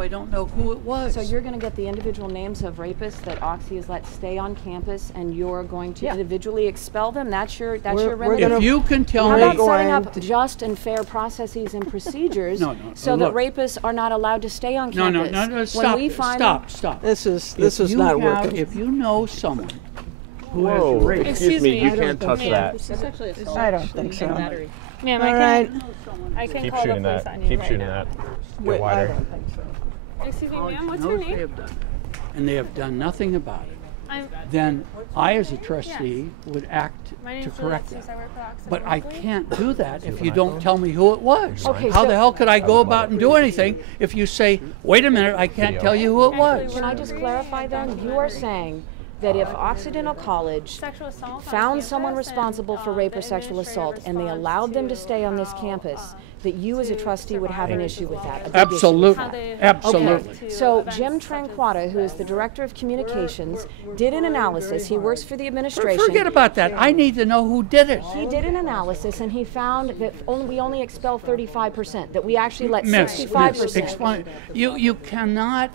I don't know who it was. So you're going to get the individual names of rapists that Oxy has let stay on campus, and you're going to individually expel them? That's your remedy? If you can tell How me... about setting up just and fair processes and procedures so that rapists are not allowed to stay on campus? No, stop. This is not working. If you know someone who has raped... Excuse me, you can't touch that. I don't think so. Ma'am, I can Keep call the shooting police that. on you Keep right shooting now. that. Get I wider. don't think so. Excuse me, ma'am, what's knows your they name? have done, and they have done nothing about it, then I, as a trustee, would act to correct that. But I can't do that if you don't tell me who it was. How the hell could I go about and do anything if you say, wait a minute, I can't tell you who it was? Can I just clarify then? You are saying that if Occidental College found someone responsible for rape or sexual assault and they allowed them to stay on this campus, that you as a trustee would have an issue with that? Absolutely. Absolutely. Okay. So Jim Tranquata, who is the Director of Communications, did an analysis. He works for the administration. Forget about that. I need to know who did it. He did an analysis and he found that we only expel 35%, that we actually let 65%. Explain. You cannot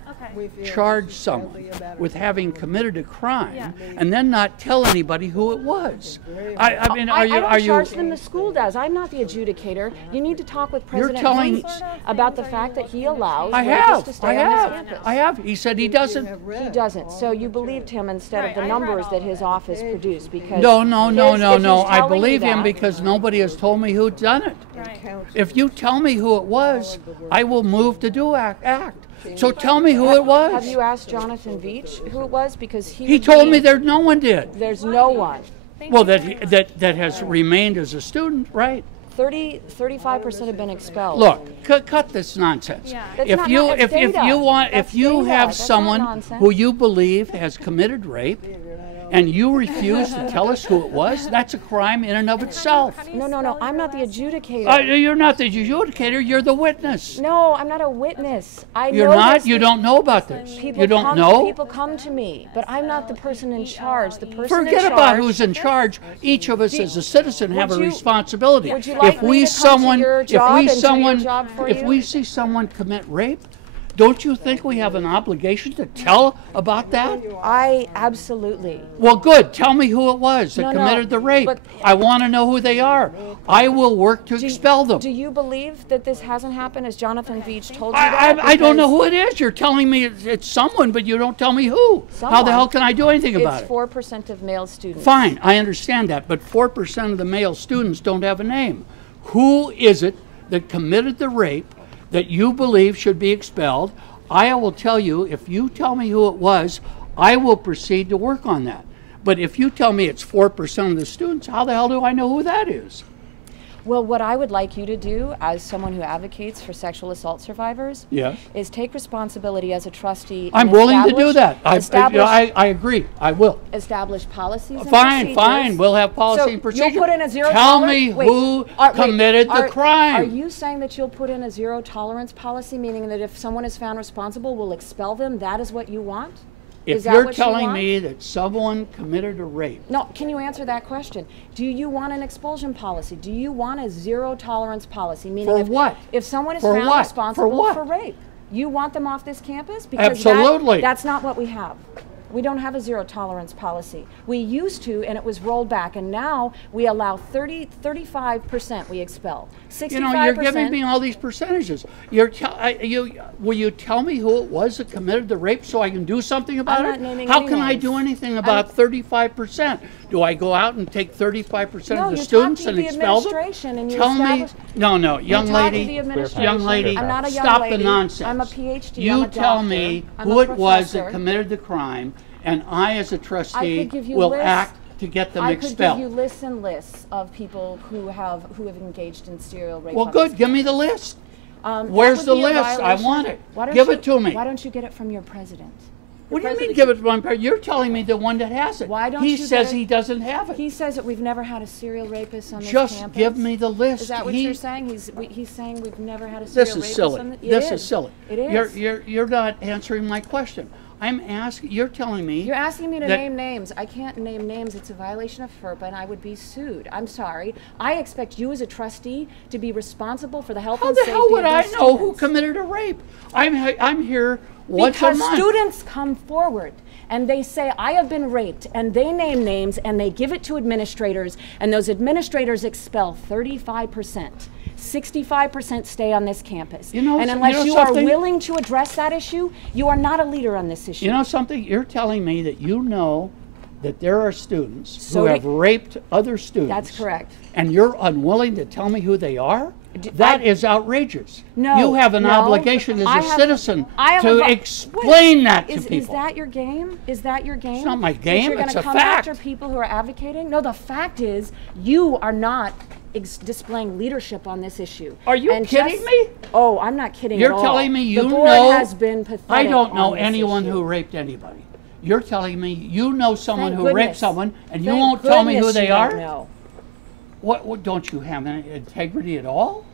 charge someone with having committed a crime and then not tell anybody who it was. I mean, I don't charge them, the school does. I'm not the adjudicator. You need to talk with President Lynch about the fact that he allows rapists to stay on his campus. I have. He said he doesn't. He doesn't. So you believed him instead of the numbers that his office produced, because no. I believe him because nobody has told me who'd done it. If you tell me who it was, I will move to do act. So tell me who it was. Have you asked Jonathan Veach who it was? Because he told me there no one did. There's no one. Well, that has remained as a student, right? 35% have been expelled. Look, cut this nonsense. If you have someone who you believe has committed rape, and you refuse to tell us who it was, that's a crime in and of itself. No, I'm not the adjudicator. You're not the adjudicator, you're the witness. No, I'm not a witness. You're not? You don't know about this? You don't know? People come to me, but I'm not the person in charge. The person in charge... Forget about who's in charge. Each of us as a citizen have a responsibility. Would you like me to come to your job and do your job for you? If we see someone commit rape, don't you think we have an obligation to tell about that? I absolutely. Well, good. Tell me who it was that committed the rape. I want to know who they are. I will work to expel them. Do you believe that this hasn't happened, as Jonathan Veach told you that? I don't know who it is. You're telling me it's someone, but you don't tell me who. How the hell can I do anything about it? It's 4% of male students. Fine, I understand that, but 4% of the male students don't have a name. Who is it that committed the rape that you believe should be expelled? I will tell you, if you tell me who it was, I will proceed to work on that. But if you tell me it's 4% of the students, how the hell do I know who that is? Well, what I would like you to do, as someone who advocates for sexual assault survivors, is take responsibility as a trustee. I'm willing to do that. I agree. I will. Establish policies and procedures. Fine. We'll have policy and procedure. You'll put in a zero Tell tolerance? me who committed the crime. Are you saying that you'll put in a zero tolerance policy, meaning that if someone is found responsible, we'll expel them? That is what you want? If you're telling me that someone committed a rape. No, can you answer that question? Do you want an expulsion policy? Do you want a zero tolerance policy? Meaning if someone is found responsible for rape, you want them off this campus? Because that's not what we have. We don't have a zero tolerance policy. We used to, and it was rolled back, and now we allow 35% we expel. 65%. You know, you're giving me all these percentages. Will you tell me who it was that committed the rape so I can do something about it? How can I do anything about 35%? Do I go out and take 35% of the students and expel them? Tell me. No, young lady, I'm not a young stop lady. the nonsense. I'm a PhD. You tell me who it was that committed the crime, and I, as a trustee, will act to get them expelled. I could give you lists and lists of people who have engaged in serial rape. Well, good. Give me the list. Where's the list? I want it. Give it to me. Why don't you get it from your president? What do you mean give it to one person? You're telling me the one that has it. Why don't he says he doesn't have it. He says that we've never had a serial rapist on this campus. Just give me the list. Is that what you're saying? He's saying we've never had a serial rapist on this campus? This is silly. It is. You're not answering my question. I'm asking, you're telling me. You're asking me to name names. I can't name names. It's a violation of FERPA, and I would be sued. I'm sorry. I expect you as a trustee to be responsible for the health and safety of How the hell would I these know students. who committed a rape? I'm here once a month. Because students come forward and they say, I have been raped, and they name names, and they give it to administrators, and those administrators expel 35%. 65% stay on this campus. And unless you are willing to address that issue, you are not a leader on this issue. You know something? You're telling me that you know that there are students who have raped other students. That's correct. And you're unwilling to tell me who they are? That is outrageous. No. You have an obligation as a citizen to explain that to people. Is that your game? Is that your game? It's not my game, you're it's a come fact. After people who are advocating? No, the fact is you are not displaying leadership on this issue. Are you kidding me? Oh, I'm not kidding at all. You're telling me you the know. board has been pathetic. I don't know on this anyone issue. who raped anybody. You're telling me you know someone Thank who goodness. raped someone, and you Thank won't tell me who goodness they you are? don't know. What don't you have any integrity at all?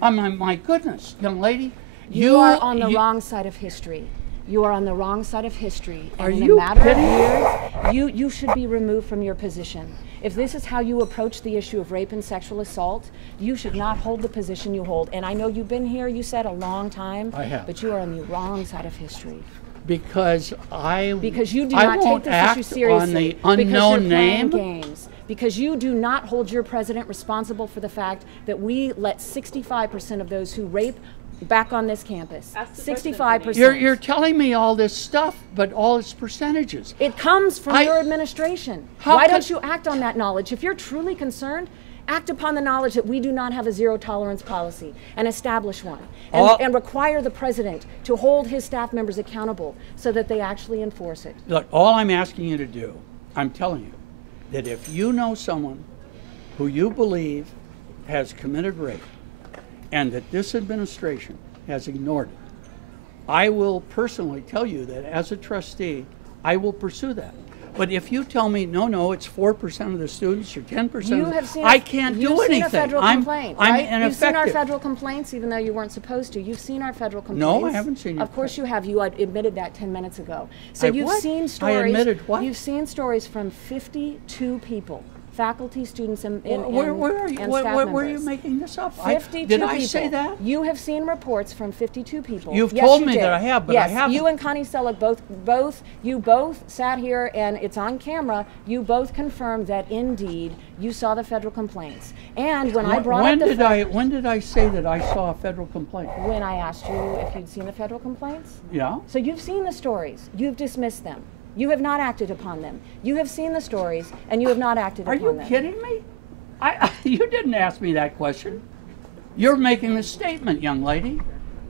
I mean, my goodness, young lady. You are on the wrong side of history. You are on the wrong side of history. And Are in you a matter kidding? of years, you should be removed from your position. If this is how you approach the issue of rape and sexual assault, you should not hold the position you hold. And I know you've been here, you said, a long time. I have. But you are on the wrong side of history. Because you do not take this issue seriously. On the unknown name. Games. Because you do not hold your president responsible for the fact that we let 65% of those who rape back on this campus. 65%. You're telling me all this stuff, but all its percentages. It comes from your administration. Why don't you act on that knowledge? If you're truly concerned, act upon the knowledge that we do not have a zero tolerance policy and establish one. And require the president to hold his staff members accountable so that they actually enforce it. Look, all I'm asking you to do, I'm telling you, that if you know someone who you believe has committed rape and that this administration has ignored it, I will personally tell you that as a trustee, I will pursue that. But if you tell me, no, it's 4% of the students or 10%, I can't do anything. You've seen a federal complaint, I'm right? ineffective. You've seen our federal complaints, even though you weren't supposed to. You've seen our federal complaints. No, I haven't seen Of course you have. You admitted that 10 minutes ago. So you've seen stories. I admitted what? You've seen stories from 52 people. Faculty, students, and where are you? staff Where members. are you making this up? 52 did people. I say that? You have seen reports from 52 people. You've yes, told you me did. that I have, but yes, I haven't. You and Connie Selleck both sat here, and it's on camera. You both confirmed that indeed you saw the federal complaints. And when I brought when up when did I say that I saw a federal complaint? When I asked you if you'd seen the federal complaints. Yeah. So you've seen the stories. You've dismissed them. You have not acted upon them. You have seen the stories, and you have not acted upon them. Are you kidding me? You didn't ask me that question. You're making a statement, young lady.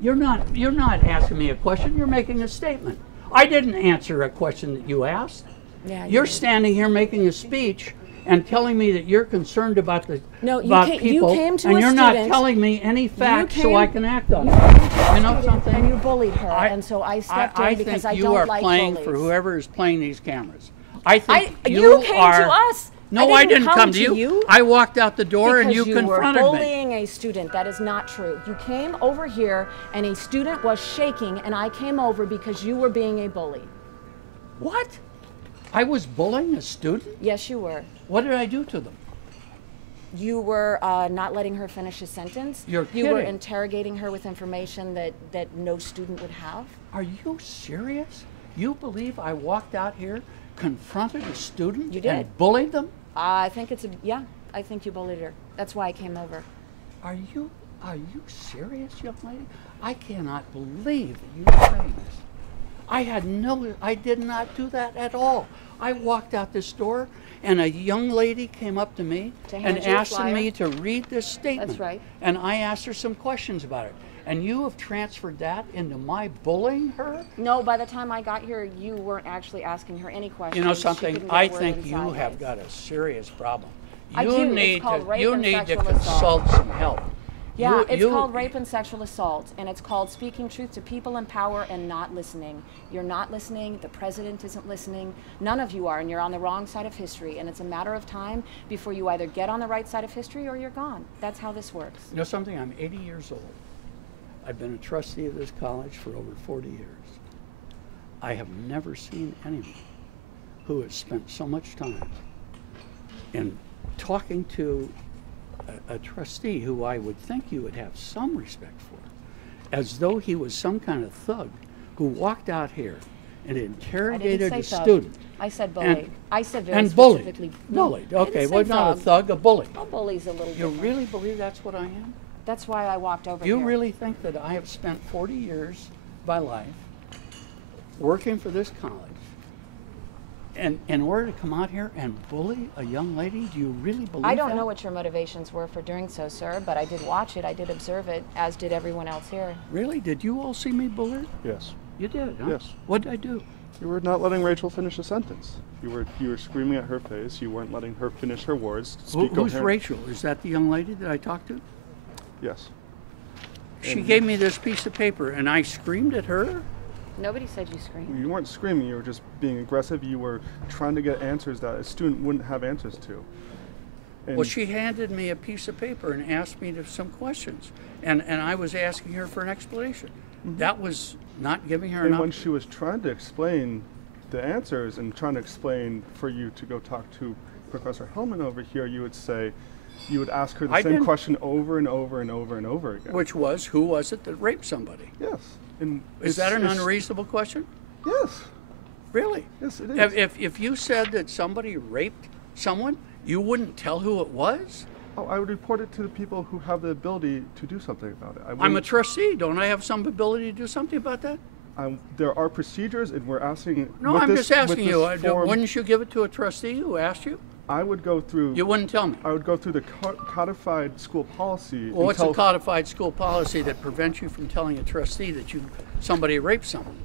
You're not asking me a question. You're making a statement. I didn't answer a question that you asked. Yeah, you're standing here making a speech and telling me that you're concerned about people, you came to and a you're student, not telling me any facts so I can act on it. You know something? And you bullied her, and so I stepped in because I don't like bullies. I think you are playing for whoever is playing these cameras. I think you came to us. No, I didn't come to you. I walked out the door and you confronted me. You were bullying a student. That is not true. You came over here and a student was shaking, and I came over because you were being a bully. What? I was bullying a student? Yes, you were. What did I do to them? You were not letting her finish a sentence. You're kidding. You were interrogating her with information that no student would have. Are you serious? You believe I walked out here, confronted a student, and bullied them? I think I think you bullied her. That's why I came over. Are you serious, young lady? I cannot believe that you're saying this. I did not do that at all. I walked out this door and a young lady came up to me and asked me to read this statement. That's right. And I asked her some questions about it. And you have transferred that into my bullying her? No, by the time I got here, you weren't actually asking her any questions. You know something? I think you have got a serious problem. You need to consult some help. Yeah, it's called rape and sexual assault, and it's called speaking truth to people in power and not listening. You're not listening. The president isn't listening. None of you are, and you're on the wrong side of history. And it's a matter of time before you either get on the right side of history or you're gone. That's how this works. You know something? I'm 80 years old. I've been a trustee of this college for over 40 years. I have never seen anyone who has spent so much time in talking to a trustee who I would think you would have some respect for, as though he was some kind of thug who walked out here and interrogated a student. I said bully. I said very and specifically. Bullied. Okay, well, not a thug, a bully. A bully's a little You different. really believe that's what I am? That's why I walked over You here. really think that I have spent 40 years of my life working for this college, and in order to come out here and bully a young lady? Do you really believe that? I don't know what your motivations were for doing so, sir, but I did watch it. I did observe it, as did everyone else here. Really? Did you all see me bully? Yes. You did, huh? Yes. What did I do? You were not letting Rachel finish a sentence. You were screaming at her face. You weren't letting her finish her words. Who's Rachel? Is that the young lady that I talked to? Yes. She gave me this piece of paper, and I screamed at her? Nobody said you screamed. You weren't screaming. You were just being aggressive. You were trying to get answers that a student wouldn't have answers to. And Well, she handed me a piece of paper and asked me some questions, and I was asking her for an explanation. That was not giving her And an when she was trying to explain the answers and trying to explain for you to go talk to Professor Heldman over here, you would ask her the same question over and over and over and over again. Which was, who was it that raped somebody? Yes. And Is that an unreasonable question? Yes. Really? Yes, it is. If you said that somebody raped someone, you wouldn't tell who it was? Oh, I would report it to the people who have the ability to do something about it. I'm a trustee. Don't I have some ability to do something about that? There are procedures, and we're asking. No, I'm just asking you. Wouldn't you give it to a trustee who asked you? I would go through. You wouldn't tell me. I would go through the codified school policy. Well, what's a codified school policy that prevents you from telling a trustee that somebody raped someone?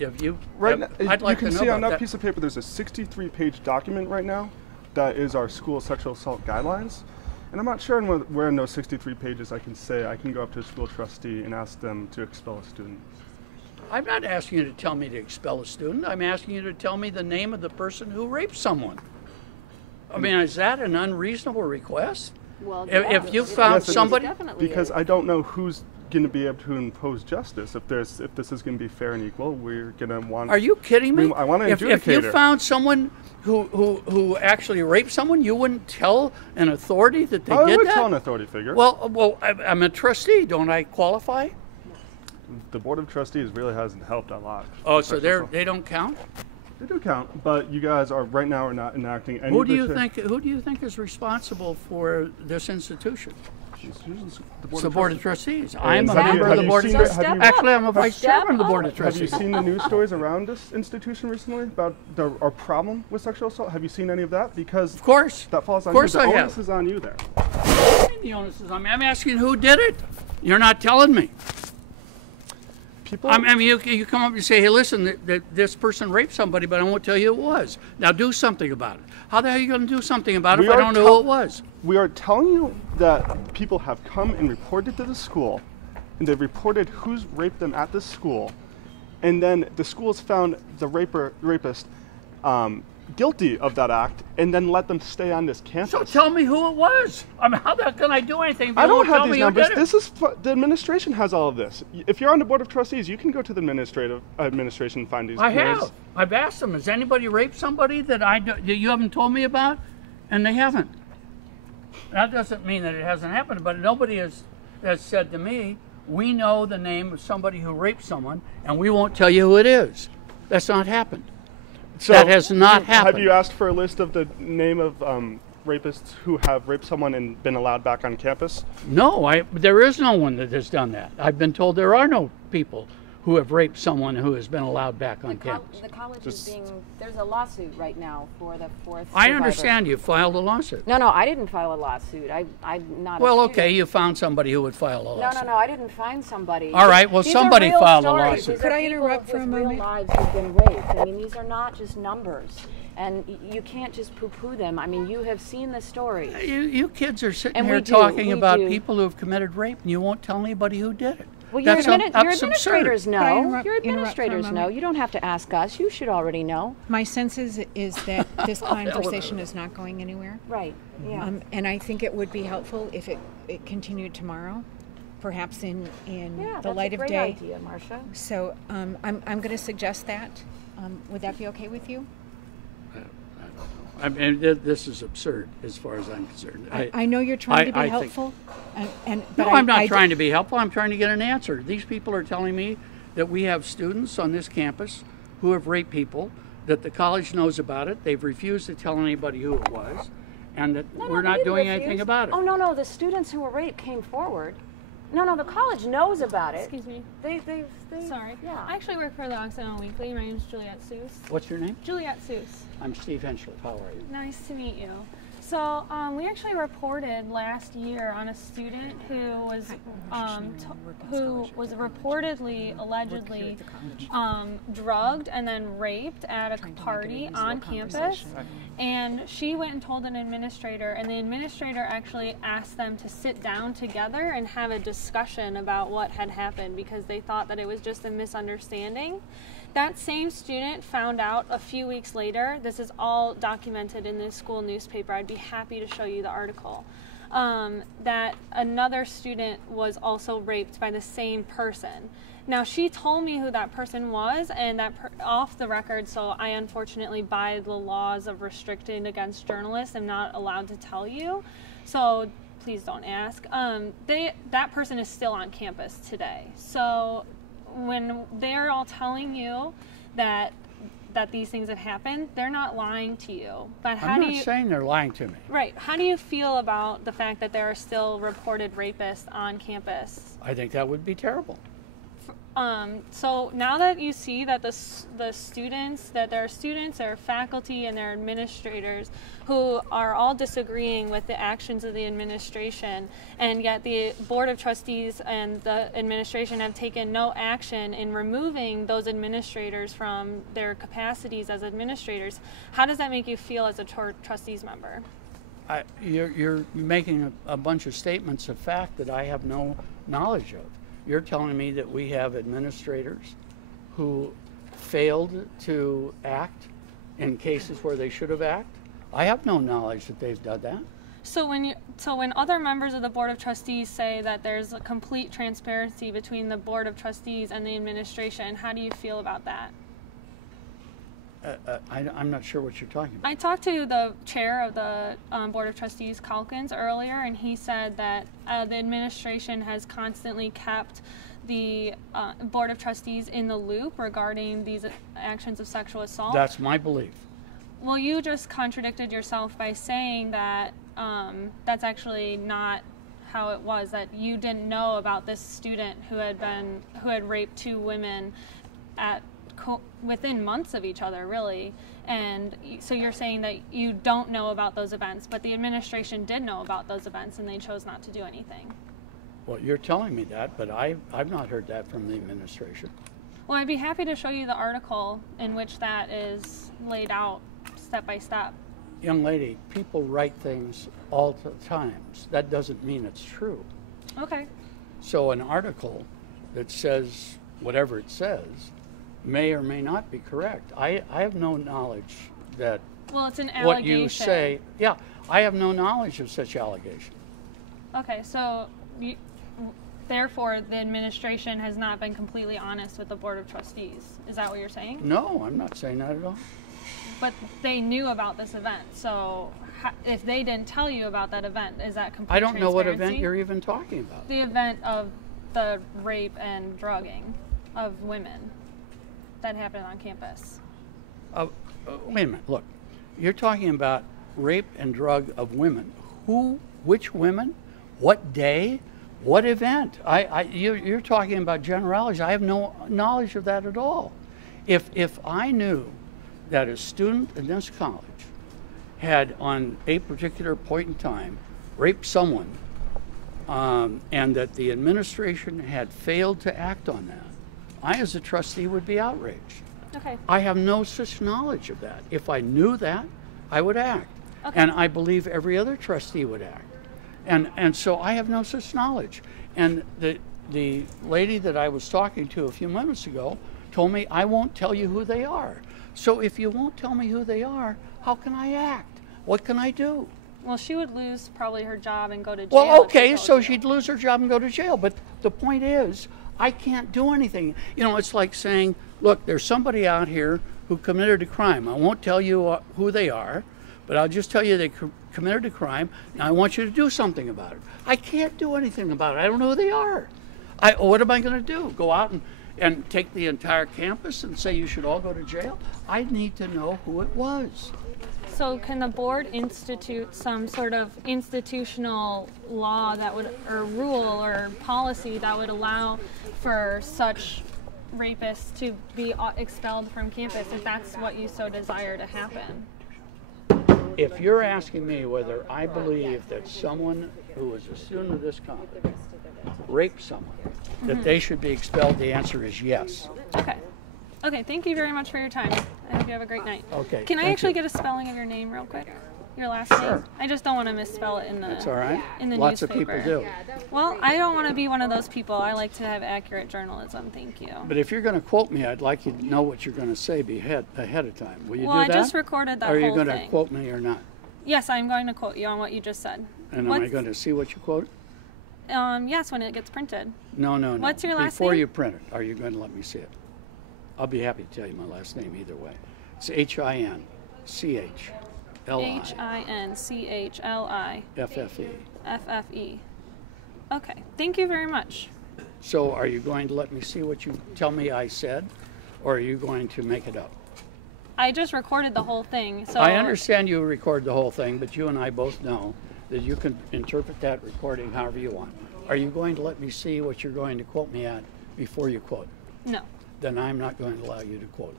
I'd like you can to know see on about that piece of paper. There's a 63-page document right now that is our school sexual assault guidelines. And I'm not sure where in those 63 pages I can go up to a school trustee and ask them to expel a student. I'm not asking you to tell me to expel a student. I'm asking you to tell me the name of the person who raped someone. I mean, is that an unreasonable request? Well, if you found somebody, because I don't know who's going to be able to impose justice. If this is going to be fair and equal, we're going to want. Are you kidding me? I want to adjudicate If you found someone who actually raped someone, you wouldn't tell an authority that they did that? I would tell an authority figure. Well, I'm a trustee. Don't I qualify? The Board of Trustees really hasn't helped a lot. Oh, so they don't count? They do count, but you guys are not enacting any. Who do you think is responsible for this institution? It's the Board of Trustees. I'm a member of the Board of Trustees. Actually, I'm a vice chairman of the Board of Trustees. Have you seen the news stories around this institution recently about our problem with sexual assault? Have you seen any of that? Because of course, that falls on you. The onus is on you there. What do you mean the onus is on me? I'm asking who did it. You're not telling me. I mean, you come up and say, hey, listen, this person raped somebody, but I won't tell you who it was. Now do something about it. How the hell are you going to do something about it if I don't know who it was? We are telling you that people have come and reported to the school, and they've reported who's raped them at this school, and then the school's found the rapist guilty of that act, and then let them stay on this campus. So tell me who it was. I mean, how the heck can I do anything if you I don't have tell these me numbers. who did it? The administration has all of this. If you're on the Board of Trustees, you can go to the administration and find these. I have. I've asked them, has anybody raped somebody that you haven't told me about? And they haven't. That doesn't mean that it hasn't happened, but nobody has said to me, we know the name of somebody who raped someone, and we won't tell you who it is. That's not happened. So that has not happened. Have you asked for a list of the name of rapists who have raped someone and been allowed back on campus? No, there is no one that has done that. I've been told there are no people who have raped someone who has been allowed back on campus. The college there's a lawsuit right now for the fourth I survivor. Understand you filed a lawsuit. No, I didn't file a lawsuit. I'm not Well, okay, you found somebody who would file a lawsuit. No, I didn't find somebody. All right, well, somebody filed a lawsuit. Could I interrupt for a moment? Real lives have been raped. I mean, these are not just numbers. And you can't just poo-poo them. I mean, you have seen the stories. You kids are sitting here talking about people who have committed rape, and you won't tell anybody who did it. Well, your absurd. administrators know. Your administrators know. You don't have to ask us. You should already know. My sense is that this conversation is not going anywhere. Right. Yeah. And I think it would be helpful if it continued tomorrow. perhaps in Yeah, the light that's of a day. great idea, Marcia. So I'm going to suggest that. Would that be okay with you? I mean, this is absurd as far as I'm concerned. I know you're trying to be helpful. No, I'm not trying to be helpful. I'm trying to get an answer. These people are telling me that we have students on this campus who have raped people, that the college knows about it. They've refused to tell anybody who it was, and that we're not doing anything about it. Oh, no, the students who were raped came forward. No, the college knows about it. Excuse me. They Sorry. Yeah. I actually work for the Occidental Weekly. My name is Juliet Seuss. What's your name? Juliet Seuss. I'm Steve Hinchliffe. How are you? Nice to meet you. So we actually reported last year on a student who was reportedly, allegedly drugged and then raped at a party on campus. And she went and told an administrator, and the administrator actually asked them to sit down together and have a discussion about what had happened because they thought that it was just a misunderstanding. That same student found out a few weeks later, this is all documented in the school newspaper, I'd be happy to show you the article, that another student was also raped by the same person. Now, she told me who that person was, and off the record, so I unfortunately, by the laws of restricting against journalists, am not allowed to tell you. So please don't ask. That person is still on campus today. So when they're all telling you that these things have happened, they're not lying to you. But I'm not saying they're lying to me. Right. How do you feel about the fact that there are still reported rapists on campus? I think that would be terrible. So now that you see that there are students, there are faculty, and there are administrators who are all disagreeing with the actions of the administration, and yet the Board of Trustees and the administration have taken no action in removing those administrators from their capacities as administrators, how does that make you feel as a trustees member? You're making a bunch of statements of fact that I have no knowledge of. You're telling me that we have administrators who failed to act in cases where they should have acted? I have no knowledge that they've done that. So when other members of the Board of Trustees say that there's a complete transparency between the Board of Trustees and the administration, how do you feel about that? I'm not sure what you're talking about. I talked to the chair of the Board of Trustees, Calkins, earlier, and he said that the administration has constantly kept the Board of Trustees in the loop regarding these actions of sexual assault. That's my belief. Well, you just contradicted yourself by saying that that's actually not how it was, that you didn't know about this student who had raped two women within months of each other, really. And so you're saying that you don't know about those events, but the administration did know about those events and they chose not to do anything. Well, you're telling me that, but I've not heard that from the administration. Well, I'd be happy to show you the article in which that is laid out step by step. Young lady, people write things all the times. That doesn't mean it's true. Okay. So an article that says whatever it says may or may not be correct. I have no knowledge that well, it's an allegation. What you say, yeah, I have no knowledge of such allegation. Okay, so therefore the administration has not been completely honest with the Board of Trustees. Is that what you're saying? No, I'm not saying that at all. But they knew about this event, so if they didn't tell you about that event, is that complete I don't know what event transparency? you're even talking about. The event of the rape and drugging of women that happened on campus. Wait a minute, look. You're talking about rape and drug of women. Who, which women, what day, what event? You're talking about generalities. I have no knowledge of that at all. If I knew that a student in this college had on a particular point in time raped someone and that the administration had failed to act on that, I as a trustee would be outraged. Okay. I have no such knowledge of that. If I knew that, I would act. Okay. And I believe every other trustee would act. And so I have no such knowledge. And the lady that I was talking to a few minutes ago told me, I won't tell you who they are. So if you won't tell me who they are, how can I act? What can I do? Well, she would lose probably her job and go to jail. Well, okay, so she'd lose her job and go to jail. But the point is, I can't do anything. You know, it's like saying, look, there's somebody out here who committed a crime. I won't tell you who they are, but I'll just tell you they committed a crime. Now I want you to do something about it. I can't do anything about it. I don't know who they are. What am I going to do? Go out and take the entire campus and say you should all go to jail? I need to know who it was. So can the board institute some sort of institutional law that would, or rule or policy that would allow for such rapists to be expelled from campus if that's what you so desire to happen? If you're asking me whether I believe that someone who is a student of this college raped someone, that they should be expelled, the answer is yes. Okay. Okay, thank you very much for your time. I hope you have a great night. Okay. Can I actually get a spelling of your name real quick? Your last name? I just don't want to misspell it in the That's all right. in the Lots newspaper. of people do. Well, I don't want to be one of those people. I like to have accurate journalism. Thank you. But if you're going to quote me, I'd like you to know what you're going to say ahead of time. Will you Well, do I that? just recorded that Or are you whole going to thing. quote me or not? Yes, I'm going to quote you on what you just said. And am I going to see what you quote? Yes, when it gets printed. No. What's your last Before name? you print it, are you going to let me see it? I'll be happy to tell you my last name either way. It's Hinchliffe. Hinchliffe. FFE. Okay, thank you very much. So are you going to let me see what you tell me I said, or are you going to make it up? I just recorded the whole thing, so I understand you record the whole thing, but you and I both know that you can interpret that recording however you want. Are you going to let me see what you're going to quote me at before you quote? No. Then I'm not going to allow you to quote.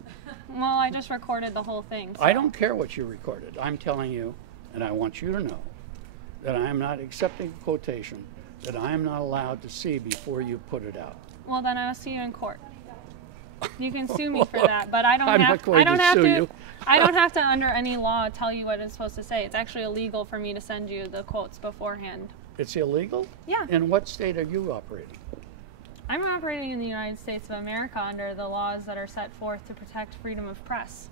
Well, I just recorded the whole thing. So. I don't care what you recorded. I'm telling you, and I want you to know, that I am not accepting a quotation that I am not allowed to see before you put it out. Well, then I'll see you in court. You can sue me for that, but I don't I'm have. not going I don't to have sue to. you. I don't have to, under any law, tell you what it's supposed to say. It's actually illegal for me to send you the quotes beforehand. It's illegal? Yeah. In what state are you operating? I'm operating in the United States of America under the laws that are set forth to protect freedom of press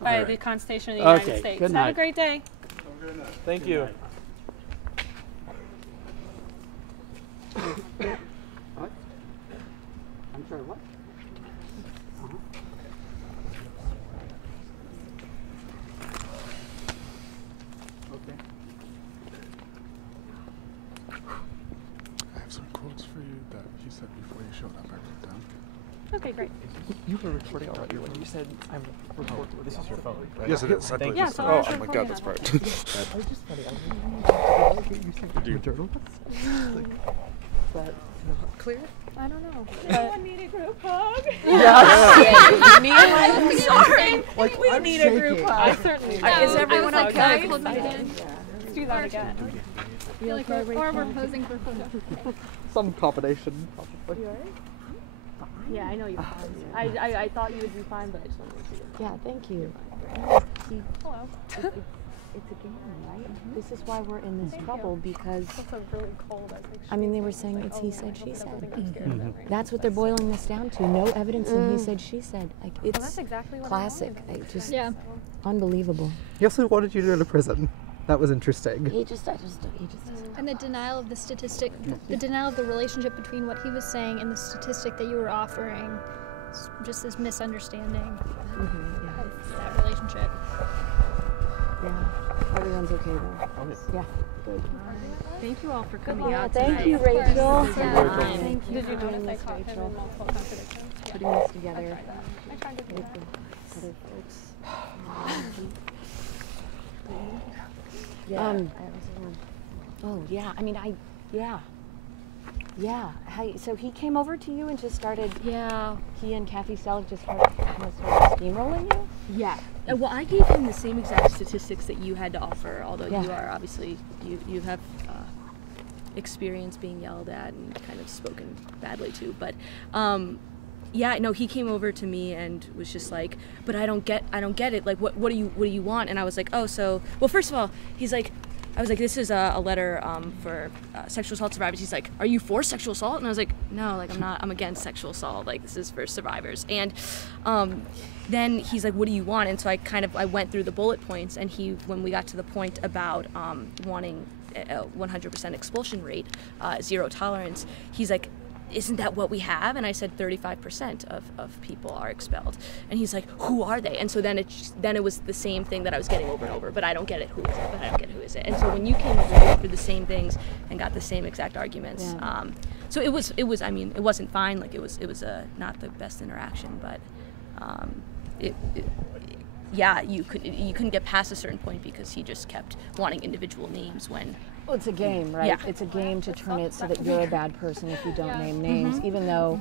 by the Constitution of the United States. Good night. Have a great day. Thank you. What? I'm sorry, what? Okay. I have some quotes for you that he said before you showed up. I wrote down. Okay, great. You were recording already when you said I'm recording. This is your phone, right? Yes, it is. I Thank believe you. so. Yeah, so I was Oh my recording God, that's that. part. I was just funny. I'm a journalist. But not clear. I don't know. Anyone need a group hug? I'm sorry. Like, We need a group hug. I certainly do. Is everyone I was like, okay? hold my hand. Let's do that again. Or we're posing for photos. Some combination, probably. Yeah, I know you're fine. I thought you would be fine, but I just wanted to see it. Yeah, thank you. Hello. It's a game, right? This is why we're in this trouble, because It's really cold. I mean, they were saying it's he said, she said. That's what they're boiling this down to. No evidence in he said, she said. Like, it's that's exactly what I classic. wanted. Just Yeah. unbelievable. He also wanted you to go to prison. That was interesting. He just doesn't. And the denial of the statistic, the denial of the relationship between what he was saying and the statistic that you were offering, just this misunderstanding of that relationship. Yeah. Everyone's okay though. Yeah. Good. Thank you all for coming Yeah, out thank tonight. you, Rachel. Thank you. Did you for notice doing I this, caught him in Rachel. multiple contradictions? Putting this together I tried to do with that. the other folks. Yeah. Oh yeah. I mean, yeah. So he came over to you and just started. Yeah. He and Cathie Selleck just started steamrolling you. Yeah. Well, I gave him the same exact statistics that you had to offer, although Yeah. you are obviously, you have experience being yelled at and kind of spoken badly to. But yeah, no, he came over to me and was just like, but I don't get it. Like, what do you want? And I was like, oh, so, well, first of all, he's like, I was like, this is a letter for sexual assault survivors. He's like, are you for sexual assault? And I was like, no, like I'm not. I'm against sexual assault. Like this is for survivors. And then he's like, what do you want? And so I went through the bullet points, and when we got to the point about wanting a 100% expulsion rate, 0 tolerance, he's like, isn't that what we have? And I said 35% of people are expelled. And he's like, who are they? And so then it was the same thing that I was getting over and over, but I don't get it, who is it? But I don't get it, who is it? And so when you came over here for the same things and got the same exact arguments, so it was, I mean, it wasn't fine, like it was not the best interaction, but yeah, you couldn't get past a certain point because he just kept wanting individual names when. Well, it's a game, right? Yeah. It's a game to turn it so that you're a bad person if you don't name names, even though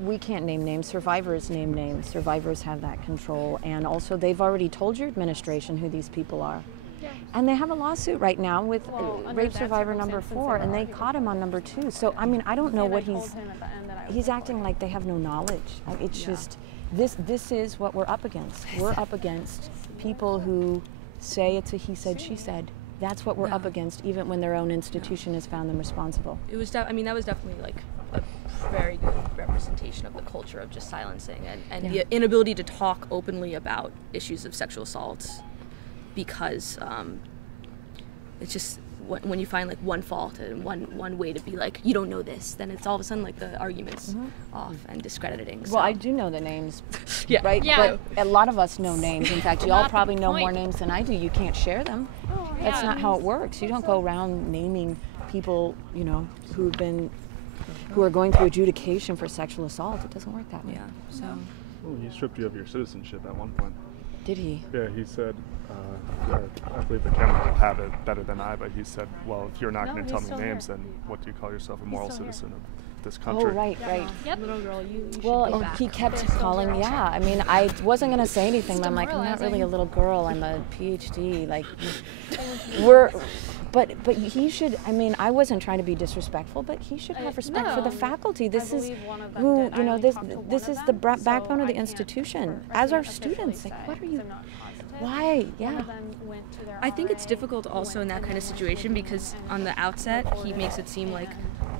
we can't name names. Survivors name names. Survivors have that control. And also, they've already told your administration who these people are. Yeah. And they have a lawsuit right now with rape survivor number 4, and they caught him on number 2. So, I mean, I don't know what he's acting like they have no knowledge. It's just, this is what we're up against. We're up against people who say it's a he said, she said. That's what we're up against, even when their own institution has found them responsible. It was, I mean, that was definitely like a very good representation of the culture of just silencing and the inability to talk openly about issues of sexual assault, because it's just when you find like one fault and one way to be like, you don't know this, then it's all of a sudden like the argument's off and discrediting. Well, I do know the names, yeah. right? Yeah. But a lot of us know names. In fact, you all probably know more names than I do. You can't share them. Oh, That's not how it works. You don't go around naming people, you know, who are going through adjudication for sexual assault. It doesn't work that way. Yeah. So. Well, he stripped you of your citizenship at one point. Did he? Yeah, he said, I believe the camera will have it better than I, but he said, well, if you're not going to tell me names, then what do you call yourself, a moral citizen of this country? Oh, right. Yep. Little girl, you should Well, go back. he kept calling, I mean, I wasn't going to say anything, but I'm like, I'm not really a little girl. I'm a PhD. Like, but he should, I mean, I wasn't trying to be disrespectful, but he should have respect for the faculty. This is who, you know, this is the backbone of the institution. As our students, like, what are you, why? Yeah. I think it's difficult also in that kind of situation because on the outset, he makes it seem like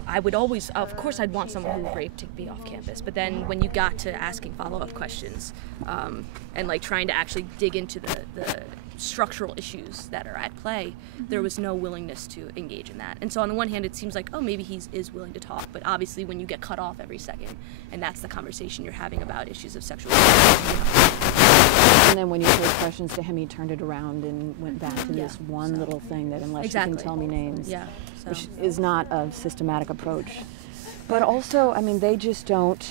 I would always, of course I'd want someone who raped to be off campus, but then when you got to asking follow-up questions and like trying to actually dig into the structural issues that are at play, there was no willingness to engage in that. And so on the one hand, it seems like, oh, maybe he is willing to talk, but obviously when you get cut off every second, and that's the conversation you're having about issues of sexual assault. And then when you posed questions to him, he turned it around and went back to this one little thing that unless you can tell me names, which is not a systematic approach. But also, I mean, they just don't.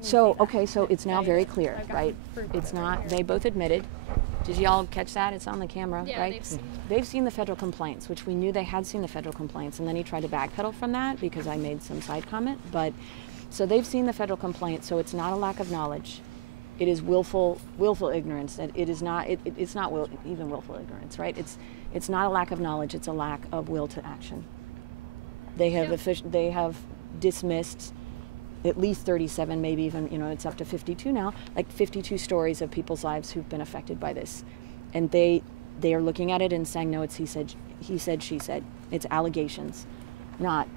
So, okay, so it's now very clear, right? It's not, they both admitted. Did y'all catch that? It's on the camera, right? They've seen the federal complaints, which we knew they had seen the federal complaints, and then he tried to backpedal from that because I made some side comment. But so they've seen the federal complaints, so it's not a lack of knowledge. It is willful ignorance. It is not. It's not even willful ignorance, right? It's not a lack of knowledge. It's a lack of will to action. They have dismissed at least 37, maybe even, you know, it's up to 52 now, like 52 stories of people's lives who've been affected by this. And they are looking at it and saying, no, it's he said, she said. It's allegations, not,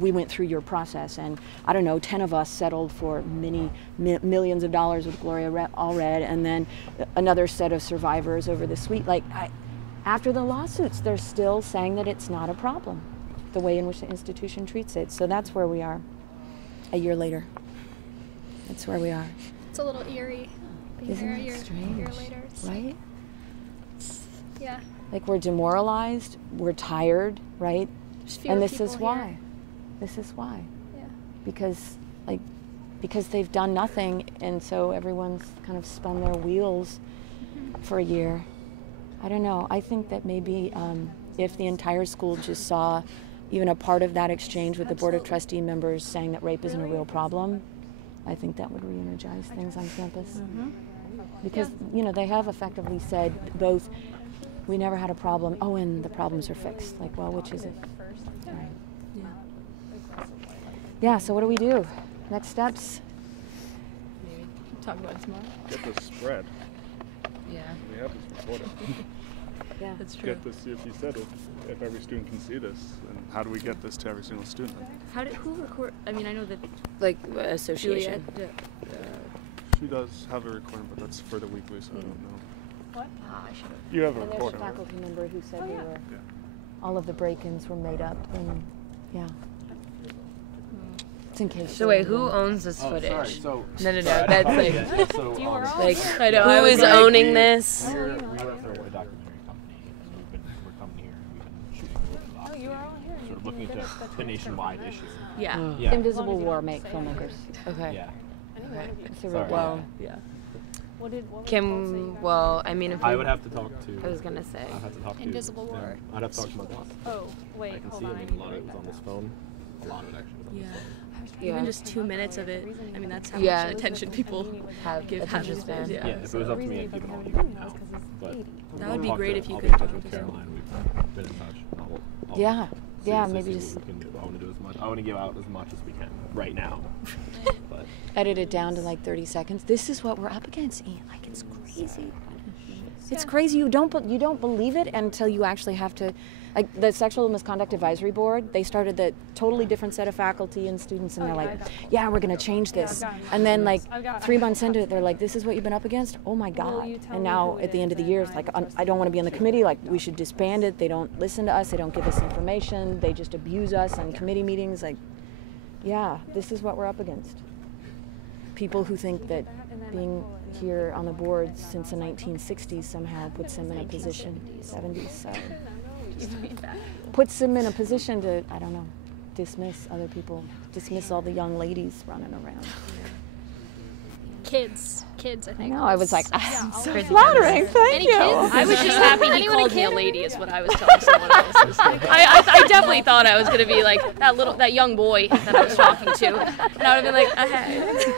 we went through your process. And I don't know, 10 of us settled for millions of dollars with Gloria Allred, and then another set of survivors over the suite. Like, after the lawsuits, they're still saying that it's not a problem, the way in which the institution treats it. So that's where we are. A year later. That's where we are. It's a little eerie being there a year later. Right? Yeah. Like, we're demoralized, we're tired, right? And this is why. Here. This is why. Yeah. Because they've done nothing, and so everyone's kind of spun their wheels for a year. I don't know. I think that maybe if the entire school just saw even a part of that exchange with the Board of Trustee members saying that rape isn't a real problem, I think that would re-energize things on campus. Because, you know, they have effectively said both, we never had a problem, oh, and the problems are fixed. Like, well, which is it? Right. Yeah, so what do we do? Next steps? Talk about it tomorrow. Get the spread. Yeah. We have this recorded. Yeah. That's true. get this, if you said if every student can see this, and how do we get this to every single student? Who record? I mean, I know that Like association. Juliet, She does have a recording, but that's for the weekly, so I don't know. What? I should have. You have a And there's a recording, right? faculty member who said they were, Yeah. all of the break-ins were made up, and yeah. It's in case. So wait, who owns this Oh, footage? sorry, so, No, no, no. sorry, I That's didn't like, follow you yet. So, You were all like here. I know. I who was is like, owning this? we work for a documentary company, and we're coming here, and we've been shooting photos off. You were all here. Sort of looking at the nationwide issue. Yeah. Yeah. Invisible War make filmmakers. Okay. Yeah. It's a Sorry. Well, yeah. What was the poll say you got? well, I mean, if I we- would have to talk to. I was gonna say. I'd have to talk to. Invisible War. I'd have to talk to my boss. Oh, wait, I can hold see. on. I mean, a lot of it was on this phone. A lot of it actually was on this phone. Even Yeah. just 2 minutes of it. I mean, that's how Yeah. much attention people Have give attention these span. videos, Yeah, if it was up to me, I'd keep it all you now. But That would be I'll great talk if you I'll could be in touch talk with to Caroline. We've been in touch. I'll Yeah. Yeah, seriously maybe see just what we can do. I want to do as much. I want to give out as much as we can right now. But edit it down to like 30 seconds. This is what we're up against, Ian. Like, it's crazy. It's crazy. You don't believe it until you actually have to. Like the Sexual Misconduct Advisory Board, they started the totally different set of faculty and students, and they're like, yeah, we're going to change this. And then like 3 months into it, they're like, this is what you've been up against? Oh my God. And now at the end of the year, it's like, I don't want to be on the committee. Like, we should disband it. They don't listen to us. They don't give us information. They just abuse us on committee meetings. Like, yeah, this is what we're up against. People who think that being here on the board since the 1960s somehow puts them in a position, 70s, so puts them in a position to, I don't know, dismiss other people, dismiss all the young ladies running around. Kids, I think. No, I was like, Yeah, I'm so always flattering, thank Any you. kids? I was just happy he called me a lady is what I was telling someone else. I definitely thought I was going to be like that young boy that I was talking to. And I would have been like, hey.